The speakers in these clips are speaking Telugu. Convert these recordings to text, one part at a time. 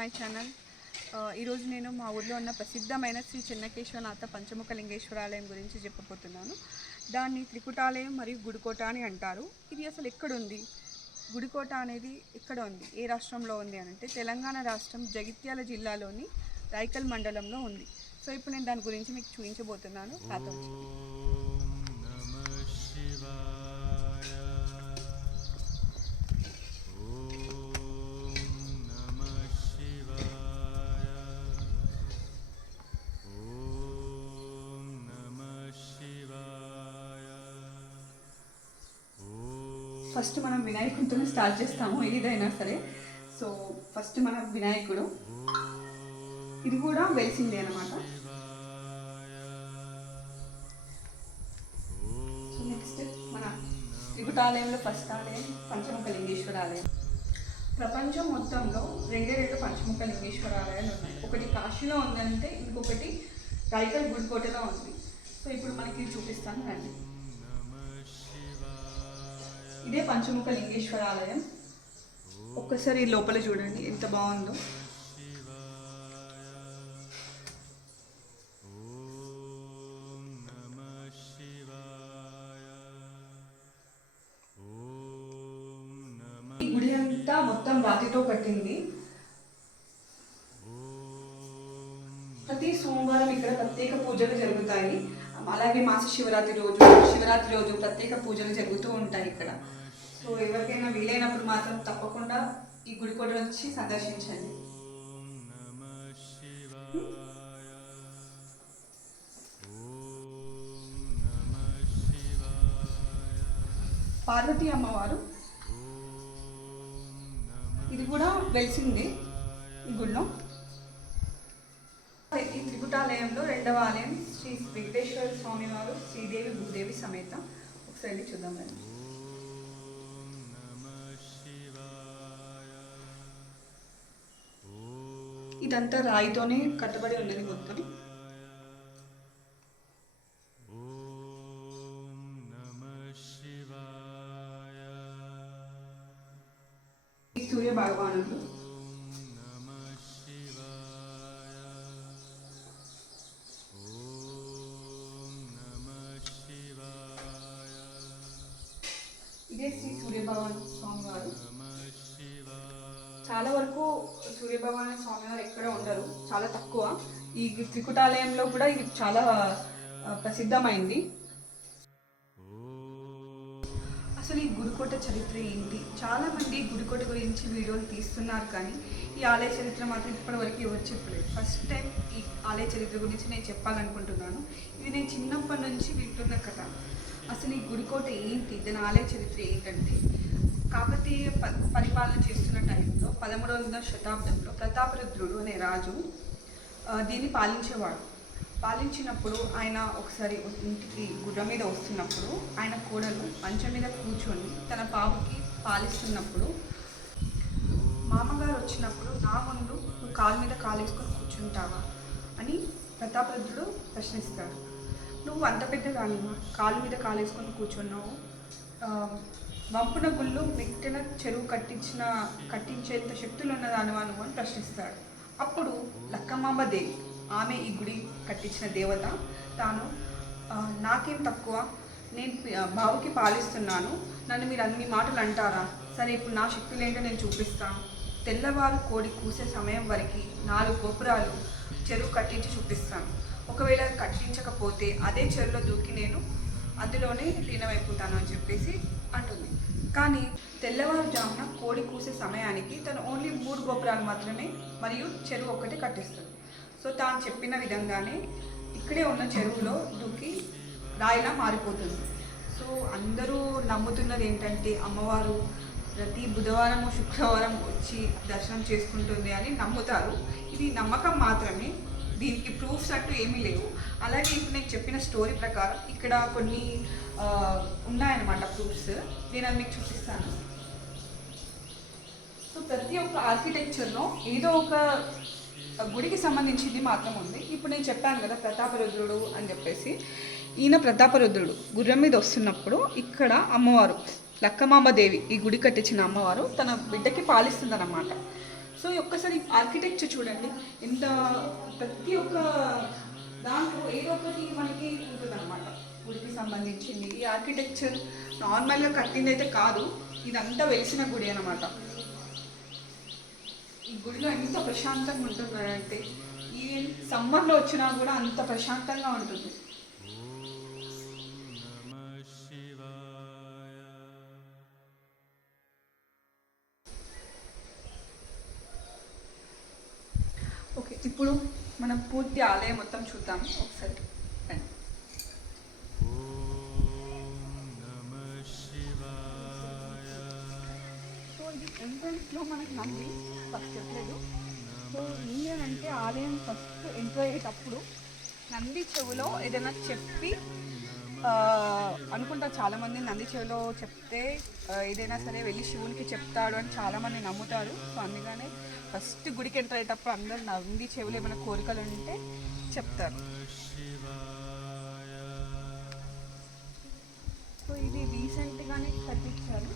My channel. ఈరోజు నేను మా ఊర్లో ఉన్న ప్రసిద్ధమైన శ్రీ చెన్నకేశ్వరనాథ పంచముఖ లింగేశ్వర ఆలయం గురించి చెప్పబోతున్నాను. దాన్ని త్రికుటాలయం మరియు గుడికోట అని అంటారు. ఇది అసలు ఎక్కడుంది? గుడికోట అనేది ఎక్కడ ఉంది, ఏ రాష్ట్రంలో ఉంది అని అంటే తెలంగాణ రాష్ట్రం జగిత్యాల జిల్లాలోని రైకల్ మండలంలో ఉంది. సో ఇప్పుడు నేను దాని గురించి మీకు చూపించబోతున్నాను. ఫస్ట్ మనం వినాయకుడితో స్టార్ట్ చేస్తాము, ఏదైనా సరే. సో ఫస్ట్ మన వినాయకుడు, ఇది కూడా వెలిసిందే అనమాట. సో నెక్స్ట్ మన త్రికుటాలయంలో ఫస్ట్ ఆలయం పంచముఖ లింగేశ్వర ఆలయం. ప్రపంచం మొత్తంలో రెండే పంచముఖ లింగేశ్వర ఆలయాలు ఉన్నాయి. ఒకటి కాశీలో ఉందంటే ఇంకొకటి రైకల్ గుడికోటలో ఉంది. సో ఇప్పుడు మనకి చూపిస్తాను రండి. ఇదే పంచముఖ లింగేశ్వర ఆలయం. ఒక్కసారి లోపల చూడండి ఎంత బాగుందో. ఈ గుడి అంతా మొత్తం రాతితో కట్టింది. ప్రతి సోమవారం ఇక్కడ ప్రత్యేక పూజలు జరుగుతాయి. అలాగే మాస శివరాత్రి రోజు ప్రత్యేక పూజలు జరుగుతూ ఉంటాయి ఇక్కడ. సో ఎవరికైనా వీలైనప్పుడు మాత్రం తప్పకుండా ఈ గుడికోట వచ్చి సందర్శించండి. పార్వతీ అమ్మవారు, ఇది కూడా వెలిసింది ఈ గుడిలో. ఈ త్రికుటాలయంలో రెండవ ఆలయం శ్రీ వెంకటేశ్వర స్వామి వారు శ్రీదేవి భూదేవి సమేత. ఒకసారి చూద్దాం రండి. ఇదంతా రాయితోనే కట్టబడి ఉన్నది మొత్తం. సూర్య భగవానుడు, ఇదే శ్రీ సూర్యభగవాన్ స్వామి వారు. చాలా వరకు సూర్యభగవాన్ స్వామి వారు ఎక్కడ ఉండరు, చాలా తక్కువ. ఈ త్రికుటాలయంలో కూడా ఇది చాలా ప్రసిద్ధమైంది. అసలు ఈ గుడికోట చరిత్ర ఏంటి? చాలామంది గుడికోట గురించి వీడియోలు తీస్తున్నారు, కానీ ఈ ఆలయ చరిత్ర మాత్రం ఇప్పటివరకు ఎవరు చెప్పలేదు. ఫస్ట్ టైం ఈ ఆలయ చరిత్ర గురించి నేను చెప్పాలనుకుంటున్నాను. ఇది నేను చిన్నప్పటి నుంచి వింటున్న కథ. అసలు ఈ గుడికోట ఏంటి, దాని ఆలయ చరిత్ర ఏంటంటే, కాకతీయ పరిపాలన చేస్తున్న టైంలో 13వ శతాబ్దంలో ప్రతాపరుద్రుడు అనే రాజు దీన్ని పాలించినప్పుడు ఆయన ఒకసారి ఇంటికి గుర్రం మీద వస్తున్నప్పుడు ఆయన కోడలు మంచం మీద కూర్చొని తన బాబుకి పాలిస్తున్నప్పుడు, మామగారు వచ్చినప్పుడు నా ముందు నువ్వు కాలు మీద కాలు వేసుకొని కూర్చుంటావా అని ప్రతాపరుద్రుడు ప్రశ్నిస్తాడు. నువ్వు అంత పెద్దదానివా, కాలు మీద కాలు వేసుకొని కూర్చున్నావు, వంపున గుళ్ళు మెట్టిన చెరువు కట్టించేంత శక్తులు ఉన్నదానివా నువ్వు అని ప్రశ్నిస్తాడు. అప్పుడు లక్కమాంబ దేవి, ఆమె ఈ గుడి కట్టించిన దేవత, తాను నాకేం తక్కువ, నేను బావుకి పాలిస్తున్నాను, నన్ను మీరు అన్ని మాటలు అంటారా? సరే ఇప్పుడు నా శక్తులు ఏంటో నేను చూపిస్తాను. తెల్లవారు కోడి కూసే సమయం వరకు 4 గోపురాలు చెరువు కట్టించి చూపిస్తాను. ఒకవేళ కట్టించకపోతే అదే చెరువులో దూకి నేను అందులోనే లీనమైపోతాను అని చెప్పేసి అంటుంది. కానీ తెల్లవారుజామున కోడి కూసే సమయానికి తను ఓన్లీ 3 గోపురాలు మాత్రమే మరియు చెరువు ఒక్కటే కట్టిస్తుంది. సో తాను చెప్పిన విధంగానే ఇక్కడే ఉన్న చెరువులో దూకి రాయిలా మారిపోతుంది. సో అందరూ నమ్ముతున్నది ఏంటంటే అమ్మవారు ప్రతి బుధవారం శుక్రవారం వచ్చి దర్శనం చేసుకుంటుంది అని నమ్ముతారు. ఇది నమ్మకం మాత్రమే, దీనికి ప్రూఫ్స్ అంటూ ఏమీ లేవు. అలాగే ఇప్పుడు నేను చెప్పిన స్టోరీ ప్రకారం ఇక్కడ కొన్ని ఉన్నాయన్నమాట ప్రూఫ్స్. నేను అది మీకు చూపిస్తాను. సో ప్రతి ఒక్క ఆర్కిటెక్చర్లో ఏదో ఒక గుడికి సంబంధించింది మాత్రం ఉంది. ఇప్పుడు నేను చెప్పాను కదా ప్రతాపరుద్రుడు అని చెప్పేసి, ఈయన ప్రతాపరుద్రుడు గుర్రం మీద వస్తున్నప్పుడు ఇక్కడ అమ్మవారు లక్కమాంబ దేవి, ఈ గుడి కట్టించిన అమ్మవారు తన బిడ్డకి పాలిస్తుందన్నమాట. సో ఒక్కసారి ఆర్కిటెక్చర్ చూడండి, ఎంత ప్రతి ఒక్క దాంట్లో ఏదో ఒకటి మనకి ఉంటుంది అనమాట గుడికి సంబంధించింది. ఈ ఆర్కిటెక్చర్ నార్మల్గా కట్టింది అయితే కాదు, ఇదంతా వెలిసిన గుడి అనమాట. ఈ గుడిలో ఎంత ప్రశాంతంగా ఉంటున్నారంటే ఈ సమ్మర్లో వచ్చినా కూడా అంత ప్రశాంతంగా ఉంటుంది. ఓకే, ఇప్పుడు మనం పూర్తి ఆలయం మొత్తం చూద్దాం ఒకసారి. సో ఇది ఎంట్రన్స్లో మనకి నంది ఫస్ట్ చెప్పలేదు. సో ఏంటంటే ఆలయం ఫస్ట్ ఎంటర్ అయ్యేటప్పుడు నంది చెవులో ఏదైనా చెప్పి అనుకుంటా, చాలామంది నంది చెవిలో చెప్తే ఏదైనా సరే వెళ్ళి శివునికి చెప్తాడు అని చాలామంది నమ్ముతారు. సో అందుకనే ఫస్ట్ గుడికి ఎంటర్ అయ్యేటప్పుడు అందరు నంది చెవులు ఏమైనా కోరికలు ఉంటే చెప్తారు. సో ఇది రీసెంట్గానే కట్టించారు.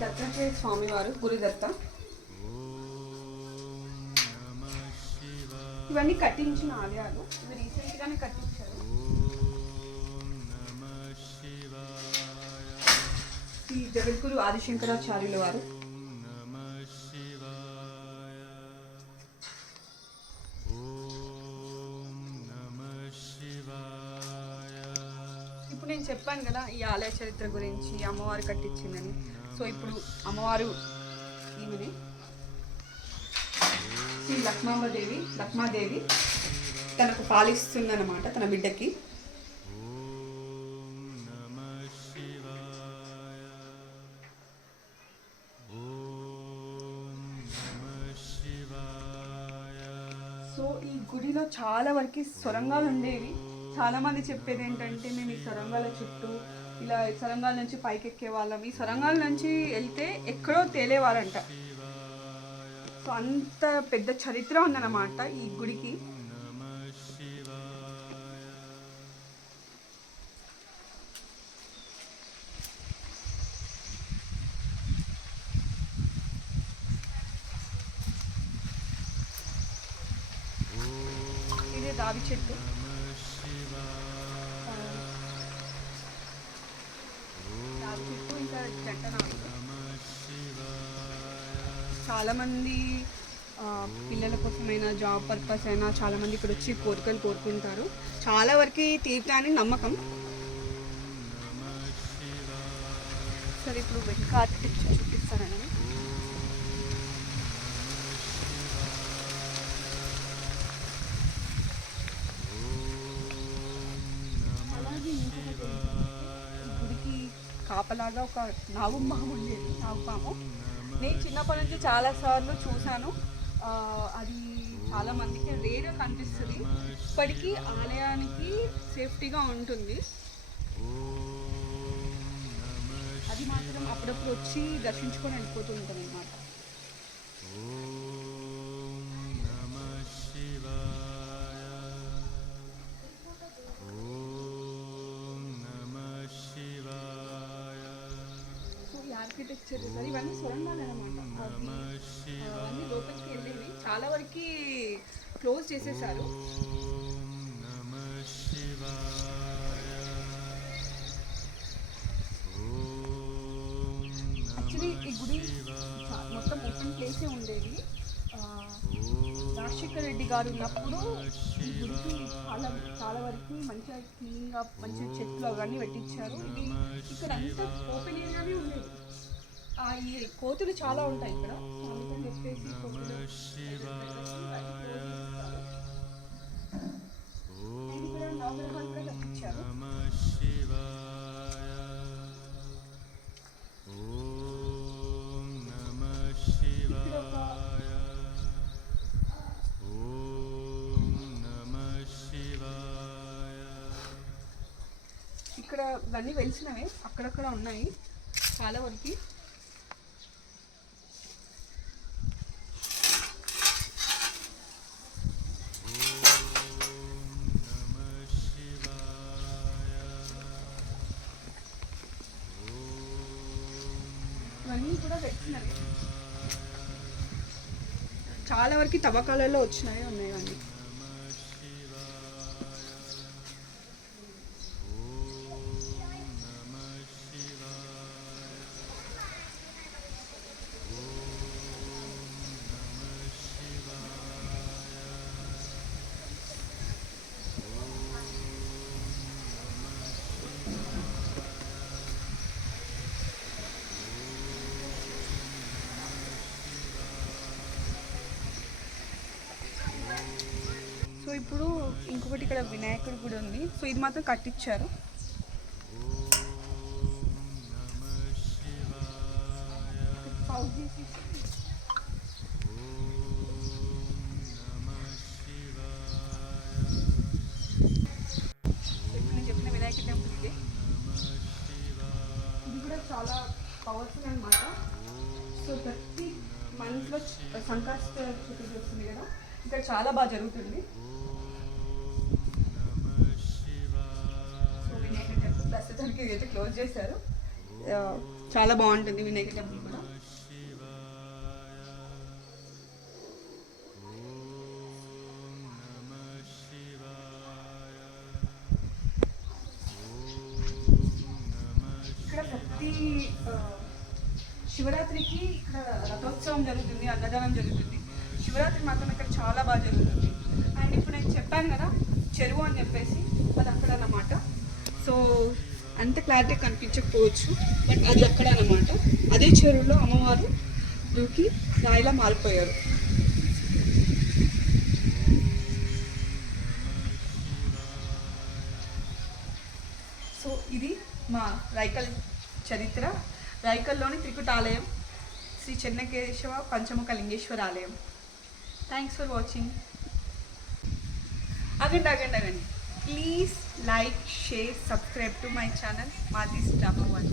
దత్తాత్రేయ స్వామివారు, గురుదత్త. ఇవన్నీ కట్టించిన ఆలయాలు, ఇవి రీసెంట్గానే కట్టించారు. ఈ జగద్గురు ఆదిశంకరాచార్యుల వారు. ఇప్పుడు నేను చెప్పాను కదా ఈ ఆలయ చరిత్ర గురించి, అమ్మవారు కట్టించిందని. సో ఇప్పుడు అమ్మవారు ఈమెనే శ్రీ లక్ష్మాదేవి తనకు పాలిస్తుందన్నమాట తన బిడ్డకి. సో ఈ గుడిలో చాలా వరకు సొరంగాలు ఉండేవి. చాలామంది చెప్పేది ఏంటంటే మేము ఈ సొరంగాల చుట్టూ ఇలా సొరంగాల నుంచి పైకి ఎక్కే వాళ్ళం, ఈ సొరంగాల నుంచి వెళ్తే ఎక్కడో తేలేవారంట. సో అంత పెద్ద చరిత్ర ఉందన్నమాట ఈ గుడికి. ఇదే రావి చెట్టు. చాలామంది పిల్లల కోసమైనా జాబ్ పర్పస్ అయినా చాలామంది ఇక్కడ వచ్చి కోరికలు కోరుకుంటారు. చాలా వరకు తీర్థాన్ని నమ్మకం. సరే ఇప్పుడు వెనక ఆర్కిటెక్చర్ చూపిస్తానండి. అలాగే గుడికి కాపలాగా ఒక నాగుపాము ఉండేది. నాగుపాము నేను చిన్నప్పటి నుంచి చాలాసార్లు చూశాను. అది చాలామందికి రేర్గా కనిపిస్తుంది. ఇప్పటికీ ఆలయానికి సేఫ్టీగా ఉంటుంది. అది మాత్రం అప్పుడప్పుడు వచ్చి దర్శించుకొని వెళ్ళిపోతూ ఉంటుంది అన్నమాట. ఆర్కిటెక్చర్ ఇవన్నీ సొరంగాలు అనమాట. అవన్నీ లోపలికి వెళ్ళేవి, చాలా వరకు క్లోజ్ చేసేసారు. యాక్చువల్లీ ఈ గుడి మొత్తం ఓపెన్ ప్లేసే ఉండేది. రాజశేఖర్ రెడ్డి గారు ఉన్నప్పుడు ఈ గుడికి చాలా వరకు మంచిగా క్లీన్గా మంచిగా చెట్లు అవన్నీ పెట్టించారు. ఇది ఇక్కడ అంతా ఓపెన్ ఏరియానే ఉండేది. ఈ కోతులు చాలా ఉంటాయి ఇక్కడ, అందుకని చెప్పేసి కోతులు ఇక్కడ నవగ్రహాలు కూడా కట్టించారు. ఇక్కడ ఒక ఇక్కడ ఇవన్నీ వెలిసినవే, అక్కడక్కడ ఉన్నాయి. చాలా వరకు ఇవన్నీ కూడా వచ్చినాయి, చాలా వరకు తవ్వకాలలో వచ్చినాయి ఉన్నాయి అన్నీ. సో ఇప్పుడు ఇంకొకటి ఇక్కడ వినాయకుడు గుడి ఉంది. సో ఇది మాత్రం కట్టించారు. ఇప్పుడు నేను చెప్పిన వినాయక టెంపుల్ ఇది కూడా చాలా పవర్ఫుల్ అనమాట. సో ప్రతి మనసులో సంకష్ట చతుర్థి వస్తుంది కదా, ఇక్కడ చాలా బాగా జరుగుతుంది. సో వినాయక టెంపుల్ ప్రస్తుతానికి ఇదైతే క్లోజ్ చేశారు. చాలా బాగుంటుంది వినాయక టెంపుల్ కూడా. ఇక్కడ ప్రతి శివరాత్రికి ఇక్కడ రథోత్సవం జరుగుతుంది, అన్నదానం జరుగుతుంది. శివరాత్రి మాత్రం ఇక్కడ చాలా బాగా జరుగుతుంది. అండ్ ఇప్పుడు నేను చెప్పాను కదా చెరువు అని చెప్పేసి, అది అక్కడ అన్నమాట. సో అంత క్లారిటీ కనిపించకపోవచ్చు, బట్ అది అక్కడ అన్నమాట. అదే చెరువులో అమ్మవారు దూకి రాయిలా మారిపోయారు. సో ఇది మా రైకల్ చరిత్ర. రైకల్లోని త్రికుటాలయం, శ్రీ చెన్నకేశవ పంచముఖ లింగేశ్వర ఆలయం. Thanks for watching. అగండి. Please like, share, subscribe to my channel మాదిస్ డ్రామా 1.